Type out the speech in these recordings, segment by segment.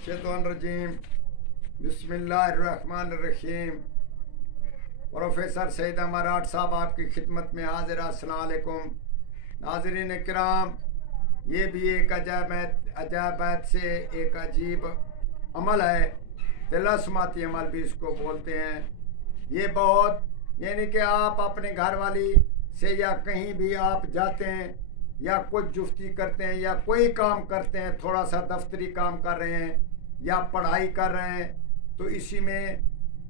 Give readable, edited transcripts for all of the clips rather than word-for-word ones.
शैतानुर्रजीम बिस्मिल्लाहिर्रहमानिर्रहीम। प्रोफेसर सईद मराठ साहब आपकी खिदमत में हाजिर। अस्सलाम वालेकुम नाज़रीन किराम। ये भी एक अजायबात से एक अजीब अमल है, तिलस्माती अमल भी इसको बोलते हैं। ये बहुत यानी कि आप अपने घर वाली से या कहीं भी आप जाते हैं या कुछ जुफ्ती करते हैं या कोई काम करते हैं, थोड़ा सा दफ्तरी काम कर रहे हैं या पढ़ाई कर रहे हैं, तो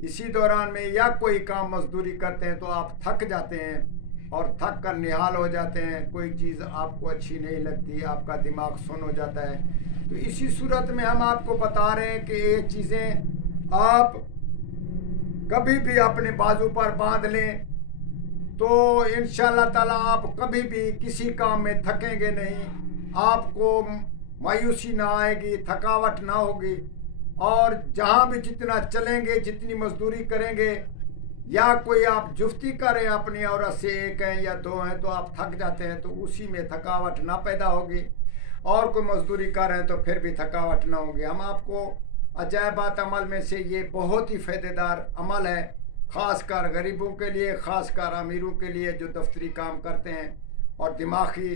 इसी दौरान में या कोई काम मजदूरी करते हैं तो आप थक जाते हैं और थक कर निहाल हो जाते हैं। कोई चीज़ आपको अच्छी नहीं लगती, आपका दिमाग सुन हो जाता है। तो इसी सूरत में हम आपको बता रहे हैं कि ये चीज़ें आप कभी भी अपने बाजू पर बांध लें तो इंशाअल्लाह ताला आप कभी भी किसी काम में थकेंगे नहीं, आपको मायूसी ना आएगी, थकावट ना होगी। और जहाँ भी जितना चलेंगे, जितनी मजदूरी करेंगे या कोई आप जुफ्ती करें अपनी औरत से, एक हैं या दो हैं, तो आप थक जाते हैं तो उसी में थकावट ना पैदा होगी। और कोई मजदूरी कर रहे हैं तो फिर भी थकावट ना होगी। हम आपको अजायबात अमल में से ये बहुत ही फ़ायदेदार अमल है, ख़ास कर गरीबों के लिए, ख़ास कर अमीरों के लिए जो दफ्तरी काम करते हैं और दिमागी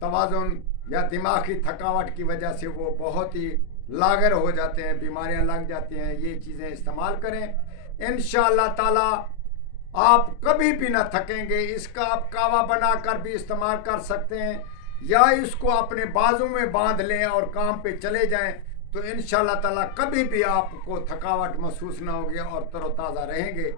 तवाज़ुन या दिमागी थकावट की वजह से वो बहुत ही लागर हो जाते हैं, बीमारियां लग जाती हैं। ये चीज़ें इस्तेमाल करें, इंशाअल्लाह ताला आप कभी भी ना थकेंगे। इसका आप कावा बनाकर भी इस्तेमाल कर सकते हैं या इसको अपने बाजू में बांध लें और काम पे चले जाएं, तो इंशाअल्लाह ताला कभी भी आपको थकावट महसूस ना होगी और तरोताज़ा रहेंगे।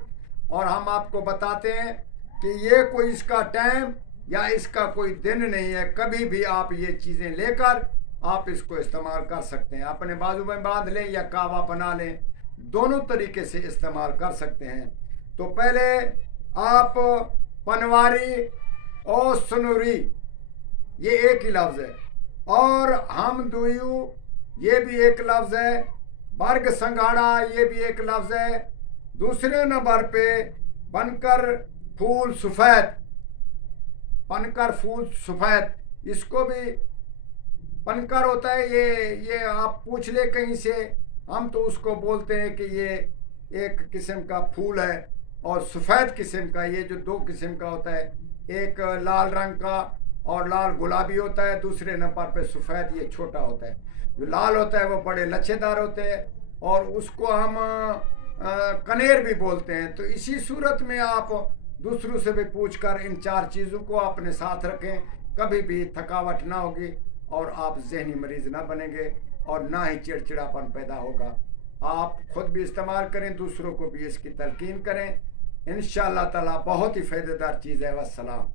और हम आपको बताते हैं कि ये कोई इसका टाइम या इसका कोई दिन नहीं है, कभी भी आप ये चीज़ें लेकर आप इसको इस्तेमाल कर सकते हैं। अपने बाजू में बांध लें या कावा बना लें, दोनों तरीके से इस्तेमाल कर सकते हैं। तो पहले आप पनवारी और सनूरी ये एक ही लफ्ज़ है, और हम दुयू ये भी एक लफ्ज़ है, बर्ग संघाड़ा ये भी एक लफ्ज़ है। दूसरे नंबर पे बनकर फूल सफ़ेद, पनकर फूल सफ़ेद, इसको भी पनकर होता है। ये आप पूछ ले कहीं से, हम तो उसको बोलते हैं कि ये एक किस्म का फूल है। और सफ़ेद किस्म का, ये जो दो किस्म का होता है, एक लाल रंग का और लाल गुलाबी होता है, दूसरे नंबर पे सफ़ेद ये छोटा होता है। जो लाल होता है वो बड़े लच्छेदार होते हैं और उसको हम कनेर भी बोलते हैं। तो इसी सूरत में आप दूसरों से भी पूछकर इन चार चीज़ों को अपने साथ रखें, कभी भी थकावट ना होगी और आप जहनी मरीज़ ना बनेंगे और ना ही चिड़चिड़ापन पैदा होगा। आप खुद भी इस्तेमाल करें, दूसरों को भी इसकी तलकीन करें। इंशाअल्लाह ताला बहुत ही फ़ायदेदार चीज़ है। वस्सलाम।